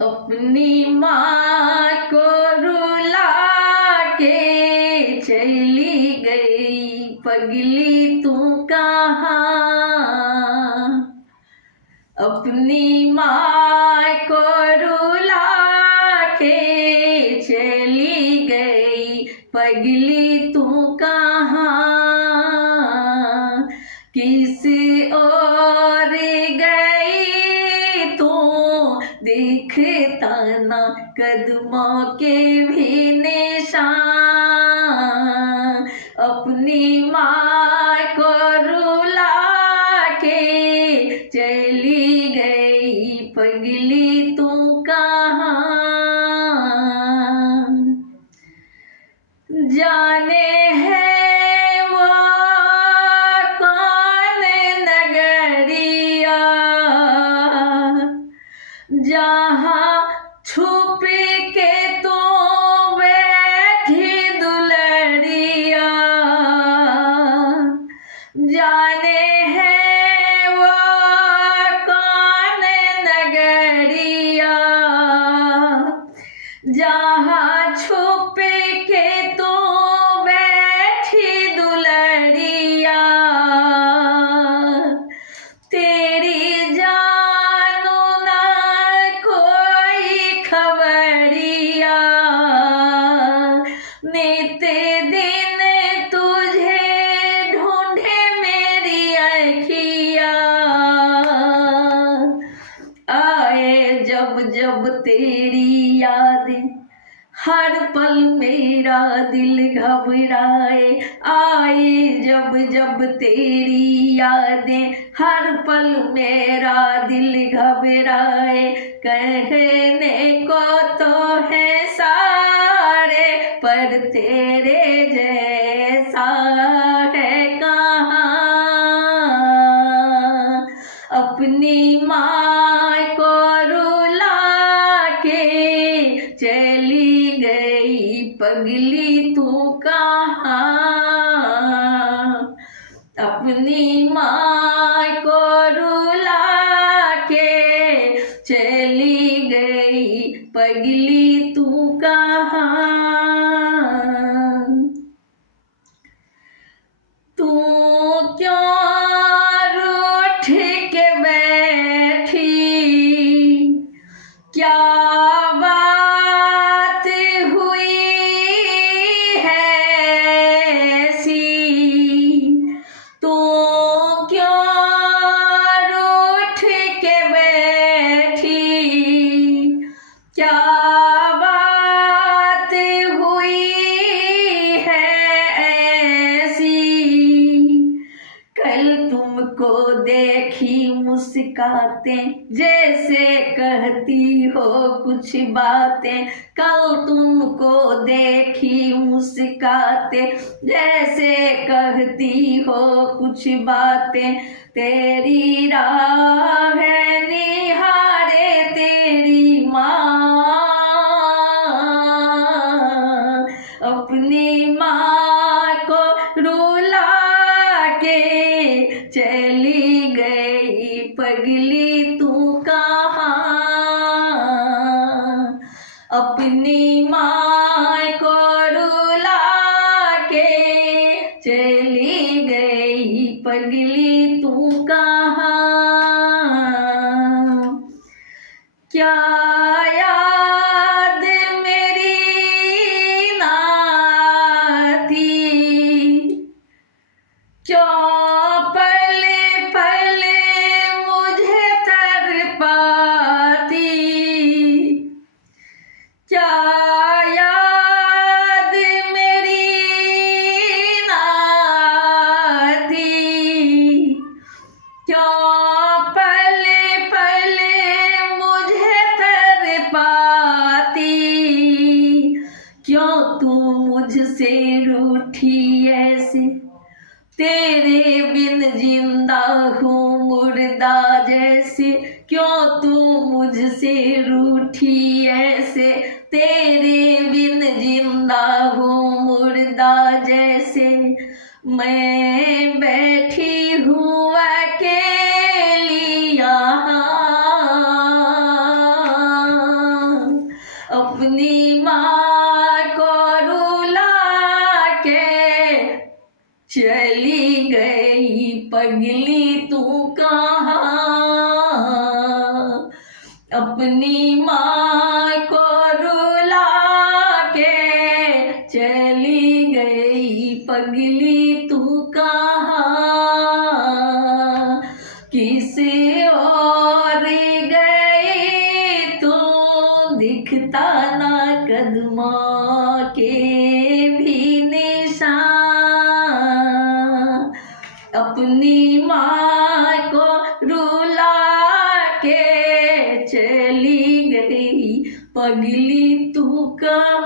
अपनी माँ को रुला के चली गई पगली तू कहाँ। अपनी माँ को रुला के चली गई पगली तू कहाँ। किस और गई तू दिखता ना कदमों के भी निशान। अपनी माँ को रुला के चली गई पगली तू कहाँ। जाने है वो कौन नगरिया जहाँ छुप के तू बैठी दुलड़िया। जाने है वो कौन नगरिया जहाँ छुप के तू बैठी दुलड़िया। तेरी जानू ना कोई खबरिया नित दिन तुझे ढूंढे मेरी अखिया। आए जब जब तेरी यादें हर पल मेरा दिल घबराए। आए जब जब तेरी यादें हर पल मेरा दिल घबराए। कहने को तो है सारे पर तेरे जैसा है कहाँ। अपनी माँ को रुला के चली गई पगली तू कहाँ। अपनी माँ को रुला के चली गई पगली तू कहाँ। तू क्यों रूठ के बैठी क्या बात हुई है ऐसी। तू क्यों रूठ के बैठी क्या बात हुई है ऐसी। कल तुमको देखी मुस्कातें जैसे कहती हो कुछ बातें। कल तुमको देखी मुस्कातें जैसे कहती हो कुछ बातें। तेरी राह निहारे तेरी माँ अपनी माँ को रुला के चली गई पगली तू कहाँ। अपनी माँ को रुला के चली गई पगली तू कहाँ। क्या याद मेरी ना थी क्यों पल पल मुझे तड़पाती। क्या याद मेरी ना थी क्यों पल पल मुझे तड़पाती। क्यों तू मुझसे रूठी ऐसे तेरे बिन जिंदा हूँ मुर्दा जैसे। क्यों तू मुझसे रूठी ऐसे तेरे बिन जिंदा हूँ मुर्दा जैसे। मैं बैठी हूँ अकेली यहाँ चली गई पगली तू कहाँ, अपनी माँ को रुला के चली गई पगली तू कहाँ, किसी और गई तू दिखता ना कदमों के भी निशान, अपनी माँ को रुला के चली गई पगली तू कहाँ।